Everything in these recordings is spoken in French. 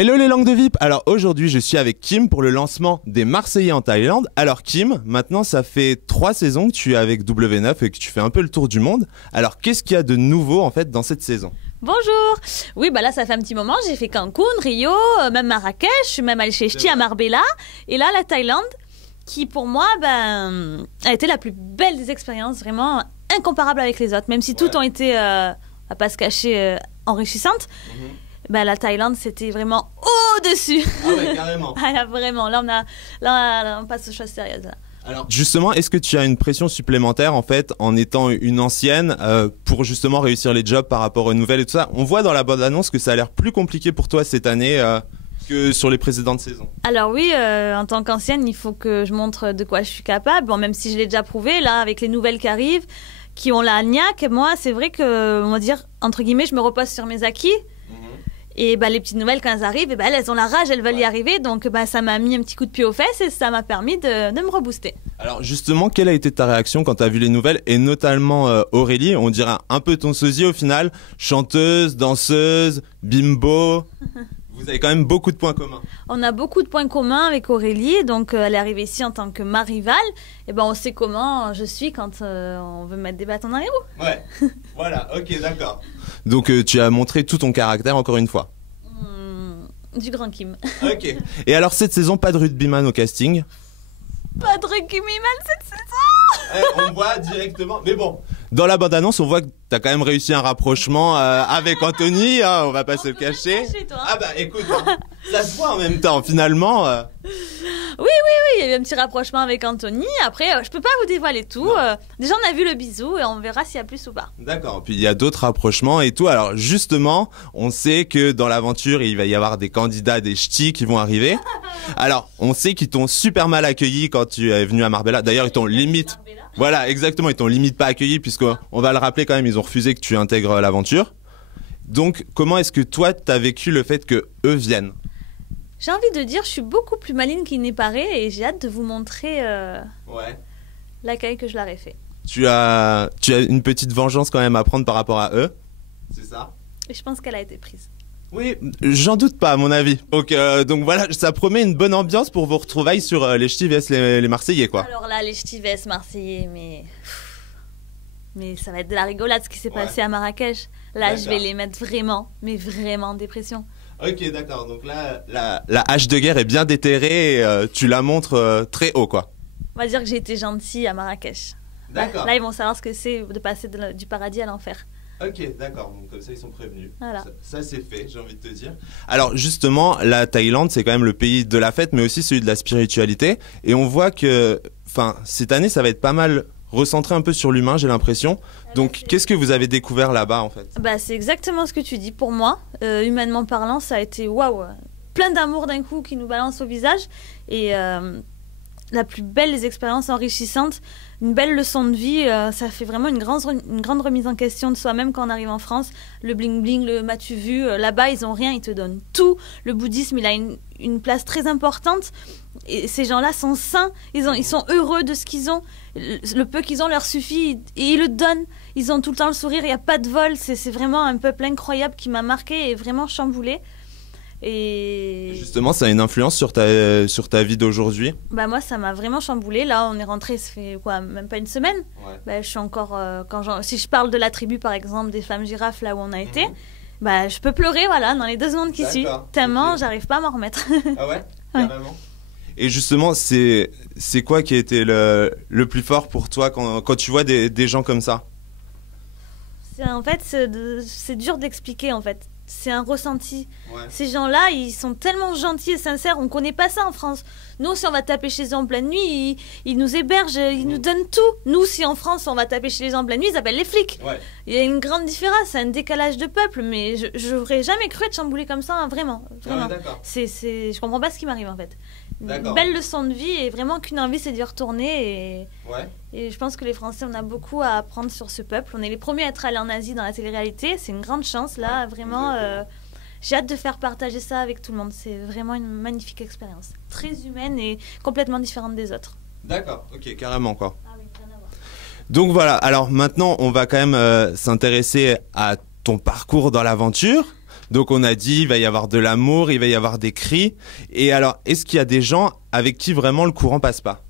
Hello les langues de VIP. Alors aujourd'hui je suis avec Kim pour le lancement des Marseillais en Thaïlande. Alors Kim, maintenant ça fait 3 saisons que tu es avec W9 et que tu fais un peu le tour du monde. Alors qu'est-ce qu'il y a de nouveau en fait dans cette saison? Bonjour. Oui, bah là, ça fait un petit moment. J'ai fait Cancun, Rio, même Marrakech. Je suis même allée chez Ch'ti à Marbella. Et là, la Thaïlande, qui pour moi, a été la plus belle des expériences, vraiment incomparable avec les autres. Même si toutes ont été, à pas se cacher, enrichissantes. La Thaïlande, c'était vraiment au-dessus. Ah ouais, carrément. Ah, là, vraiment. Là, on passe aux choses sérieuses. Là. Alors justement, est-ce que tu as une pression supplémentaire en fait en étant une ancienne pour justement réussir les jobs par rapport aux nouvelles et tout ça? On voit dans la bande-annonce que ça a l'air plus compliqué pour toi cette année que sur les précédentes saisons. Alors oui, en tant qu'ancienne, il faut que je montre de quoi je suis capable. Bon, même si je l'ai déjà prouvé, là, avec les nouvelles qui arrivent, qui ont la niaque, moi, c'est vrai que, on va dire, entre guillemets, je me repose sur mes acquis. Et les petites nouvelles, quand elles arrivent, elles ont la rage, elles veulent y arriver. Donc ça m'a mis un petit coup de pied aux fesses et ça m'a permis de me rebooster. Alors justement, quelle a été ta réaction quand tu as vu les nouvelles? Et notamment Aurélie, on dirait un peu ton sosie au final. Chanteuse, danseuse, bimbo. Vous avez quand même beaucoup de points communs. On a beaucoup de points communs avec Aurélie. Donc elle est arrivée ici en tant que ma rivale. Et on sait comment je suis quand on veut mettre des bâtons dans les roues. Ouais, voilà, ok, d'accord. Donc tu as montré tout ton caractère encore une fois. Du grand Kim. Ok. Et alors cette saison, pas de rugbyman au casting? Pas de rugbyman cette saison. On voit directement. Mais bon, dans la bande-annonce, on voit que tu as quand même réussi un rapprochement avec Anthony. Hein, on va pas se le cacher. Toi. Ah bah écoute, ça se voit en même temps finalement. Oui, il y a eu un petit rapprochement avec Anthony. Après, je peux pas vous dévoiler tout. Déjà, on a vu le bisou et on verra s'il y a plus ou pas. D'accord. Puis il y a d'autres rapprochements et tout. Alors justement, on sait que dans l'aventure, il va y avoir des candidats, des ch'tis qui vont arriver. Alors, on sait qu'ils t'ont super mal accueilli quand tu es venu à Marbella. D'ailleurs, ils t'ont limite... Voilà, exactement. Ils t'ont limite pas accueilli puisqu'on va le rappeler quand même, ils ont refusé que tu intègres l'aventure. Donc, comment est-ce que toi, tu as vécu le fait que eux viennent? J'ai envie de dire, je suis beaucoup plus maligne qu'il n'est paraît et j'ai hâte de vous montrer l'accueil que je leur ai fait. Tu as une petite vengeance quand même à prendre par rapport à eux, c'est ça? Et je pense qu'elle a été prise. Oui, j'en doute pas à mon avis. Donc voilà, ça promet une bonne ambiance pour vos retrouvailles sur les ch'tis vs les Marseillais quoi. Alors là, les ch'tis vs Marseillais, mais ça va être de la rigolade ce qui s'est passé à Marrakech. Là, je vais les mettre vraiment, mais vraiment en dépression. Ok, d'accord. Donc là, la hache de guerre est bien déterrée et tu la montres très haut, quoi. On va dire que j'ai été gentille à Marrakech. D'accord. Là, ils vont savoir ce que c'est de passer du paradis à l'enfer. Ok, d'accord. Donc comme ça, ils sont prévenus. Voilà. Ça c'est fait, j'ai envie de te dire. Alors justement, la Thaïlande, c'est quand même le pays de la fête, mais aussi celui de la spiritualité. Et on voit que, cette année, ça va être pas mal recentré un peu sur l'humain, j'ai l'impression. Donc, qu'est-ce que vous avez découvert là-bas, en fait? C'est exactement ce que tu dis. Pour moi, humainement parlant, ça a été waouh, plein d'amour d'un coup qui nous balance au visage. Et la plus belle des expériences enrichissantes, une belle leçon de vie. Ça fait vraiment une grande remise en question de soi-même quand on arrive en France. Le bling-bling, le m'as-tu vu, là-bas, ils ont rien, ils te donnent tout. Le bouddhisme, il a une place très importante. Et ces gens-là sont sains, ils sont heureux de ce qu'ils ont. Le peu qu'ils ont leur suffit et ils le donnent. Ils ont tout le temps le sourire, il n'y a pas de vol. C'est vraiment un peuple incroyable qui m'a marqué et vraiment chamboulé. Et justement, ça a une influence sur ta vie d'aujourd'hui? Moi, ça m'a vraiment chamboulé. Là, on est rentré, ça fait même pas une semaine. Je suis encore... si je parle de la tribu, par exemple, des femmes girafes, là où on a été, je peux pleurer, voilà, dans les 2 secondes qui suivent. Tellement, j'arrive pas à m'en remettre. Ah ouais? Carrément. Et justement, c'est quoi qui a été le plus fort pour toi quand tu vois des gens comme ça? En fait, c'est dur d'expliquer, en fait. C'est un ressenti. Ces gens-là, ils sont tellement gentils et sincères. On ne connaît pas ça en France. Nous, si on va taper chez eux en pleine nuit, ils nous hébergent, ils nous donnent tout. Nous, si en France, on va taper chez les gens en pleine nuit, ils appellent les flics. Il y a une grande différence, c'est un décalage de peuple. Mais je n'aurais jamais cru être chamboulée comme ça, hein, vraiment. Ah, je ne comprends pas ce qui m'arrive, en fait. Une belle leçon de vie et vraiment qu'une envie, c'est d'y retourner. Et je pense que les Français, on a beaucoup à apprendre sur ce peuple. On est les premiers à être allés en Asie dans la télé-réalité. C'est une grande chance, là, vraiment. J'ai hâte de faire partager ça avec tout le monde. C'est vraiment une magnifique expérience. Très humaine et complètement différente des autres. D'accord, ok, carrément, quoi. Ah oui, rien à voir. Donc voilà, alors maintenant, on va quand même s'intéresser à ton parcours dans l'aventure. Donc on a dit, il va y avoir de l'amour, il va y avoir des cris. Et alors, est-ce qu'il y a des gens avec qui vraiment le courant passe pas?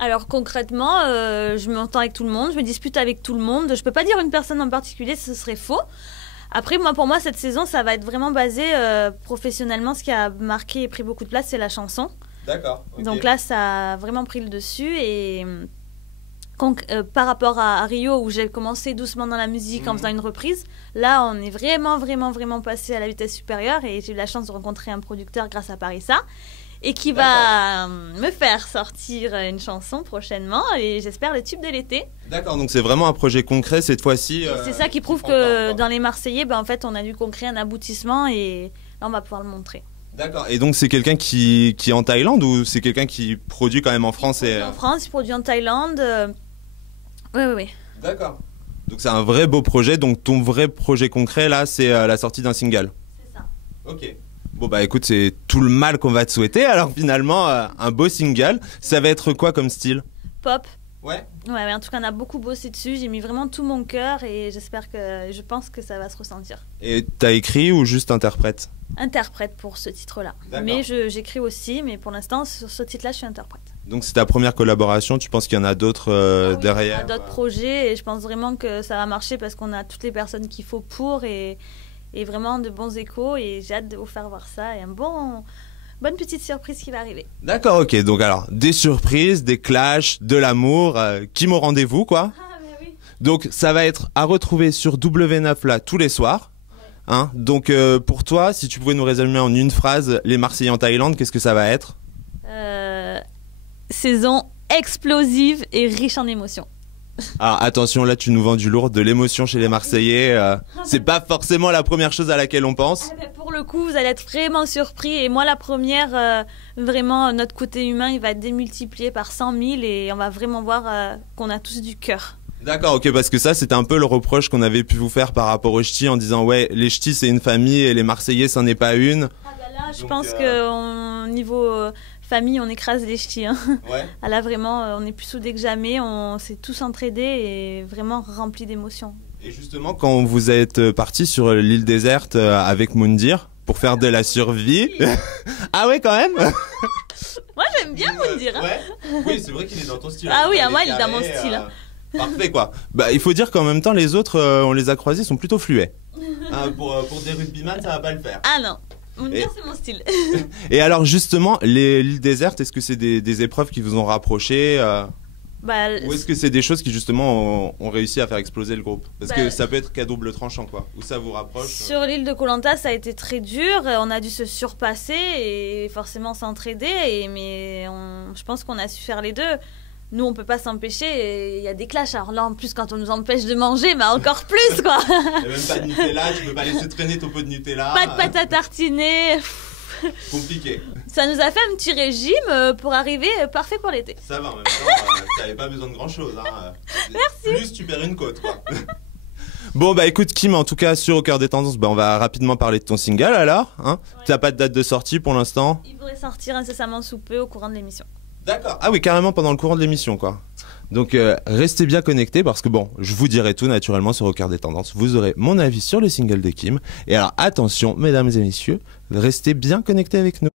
Alors concrètement, je m'entends avec tout le monde, je me dispute avec tout le monde. Je peux pas dire une personne en particulier, ce serait faux. Après, pour moi, cette saison, ça va être vraiment basé professionnellement. Ce qui a marqué et pris beaucoup de place, c'est la chanson. D'accord. Ok. Donc là, ça a vraiment pris le dessus. Et par rapport à Rio, où j'ai commencé doucement dans la musique en faisant une reprise, là, on est vraiment passé à la vitesse supérieure. Et j'ai eu la chance de rencontrer un producteur grâce à Parissa. Et qui va me faire sortir une chanson prochainement, et j'espère le tube de l'été. D'accord, donc c'est vraiment un projet concret cette fois-ci. C'est ça qui prouve que dans les Marseillais, en fait, on a du concret, un aboutissement, et là, on va pouvoir le montrer. D'accord, et donc c'est quelqu'un qui est en Thaïlande ou c'est quelqu'un qui produit quand même en France En France, il produit en Thaïlande. Oui. D'accord. Donc c'est un vrai beau projet, donc ton vrai projet concret là, c'est la sortie d'un single. C'est ça. Ok. Bon bah écoute, c'est tout le mal qu'on va te souhaiter. Alors finalement, un beau single, ça va être quoi comme style? Pop. Ouais. Ouais, mais en tout cas, on a beaucoup bossé dessus. J'ai mis vraiment tout mon cœur et je pense que ça va se ressentir. Et t'as écrit ou juste interprète? Interprète pour ce titre-là. D'accord. Mais j'écris aussi, mais pour l'instant, sur ce titre-là, je suis interprète. Donc c'est ta première collaboration, tu penses qu'il y en a d'autres derrière? Il y a d'autres projets et je pense vraiment que ça va marcher parce qu'on a toutes les personnes qu'il faut pour et vraiment de bons échos, et j'ai hâte de vous faire voir ça et bonne petite surprise qui va arriver. D'accord, ok. Donc alors, des surprises, des clashs, de l'amour, qui m'ont rendez-vous quoi. Ah mais oui. Donc ça va être à retrouver sur W9 là tous les soirs. Hein, donc pour toi, si tu pouvais nous résumer en une phrase les Marseillais en Thaïlande, qu'est-ce que ça va être? Saison explosive et riche en émotions. Alors attention, là tu nous vends du lourd, de l'émotion chez les Marseillais. C'est pas forcément la première chose à laquelle on pense. Pour le coup, vous allez être vraiment surpris. Et moi, la première, vraiment, notre côté humain, il va être démultiplié par 100 000 et on va vraiment voir qu'on a tous du cœur. D'accord, ok, parce que ça c'était un peu le reproche qu'on avait pu vous faire par rapport aux ch'tis en disant ouais, les ch'tis c'est une famille et les Marseillais c'en est pas une. Ah bah là, je pense que niveau famille, on écrase les ch'tis. Hein. Ouais. Ah là, vraiment, on est plus soudés que jamais. On s'est tous entraidés et vraiment remplis d'émotions. Et justement, quand vous êtes parti sur l'île déserte avec Moundir pour faire de la survie... Ah ouais, quand même. Moi, j'aime bien Moundir. Hein. Ouais. Oui, c'est vrai qu'il est dans ton style. Ah oui, à moi, il est dans mon style. Parfait, quoi. Bah, il faut dire qu'en même temps, les autres, on les a croisés, sont plutôt fluets. Pour des rugbyman, ça va pas le faire. Ah non. Moundir, c'est mon style. Et alors, justement, l'île déserte, est-ce que c'est des épreuves qui vous ont rapproché ou est-ce que c'est des choses qui justement ont réussi à faire exploser le groupe? Parce que ça peut être qu'à double tranchant quoi. Ou ça vous rapproche? Sur l'île de Koh Lanta, ça a été très dur. On a dû se surpasser et forcément s'entraider. Mais je pense qu'on a su faire les deux. Nous, on peut pas s'empêcher. Il y a des clashs. Alors là, en plus, quand on nous empêche de manger, mais encore plus quoi. Il n'y a même pas de Nutella. Tu peux pas laisser traîner ton pot de Nutella. Pas de pâte à tartiner. Compliqué. Ça nous a fait un petit régime pour arriver parfait pour l'été. Ça va, en même temps, t'avais pas besoin de grand chose. Hein. Merci. Plus tu perds une côte, quoi. Bon, bah écoute, Kim, en tout cas, sur Au Cœur des Tendances, on va rapidement parler de ton single alors. Hein. Ouais. T'as pas de date de sortie pour l'instant? Il pourrait sortir incessamment sous peu au courant de l'émission. D'accord. Ah oui, carrément pendant le courant de l'émission, quoi. Donc restez bien connectés parce que bon, je vous dirai tout naturellement sur Au Cœur des Tendances. Vous aurez mon avis sur le single de Kim. Et alors attention, mesdames et messieurs, restez bien connectés avec nous.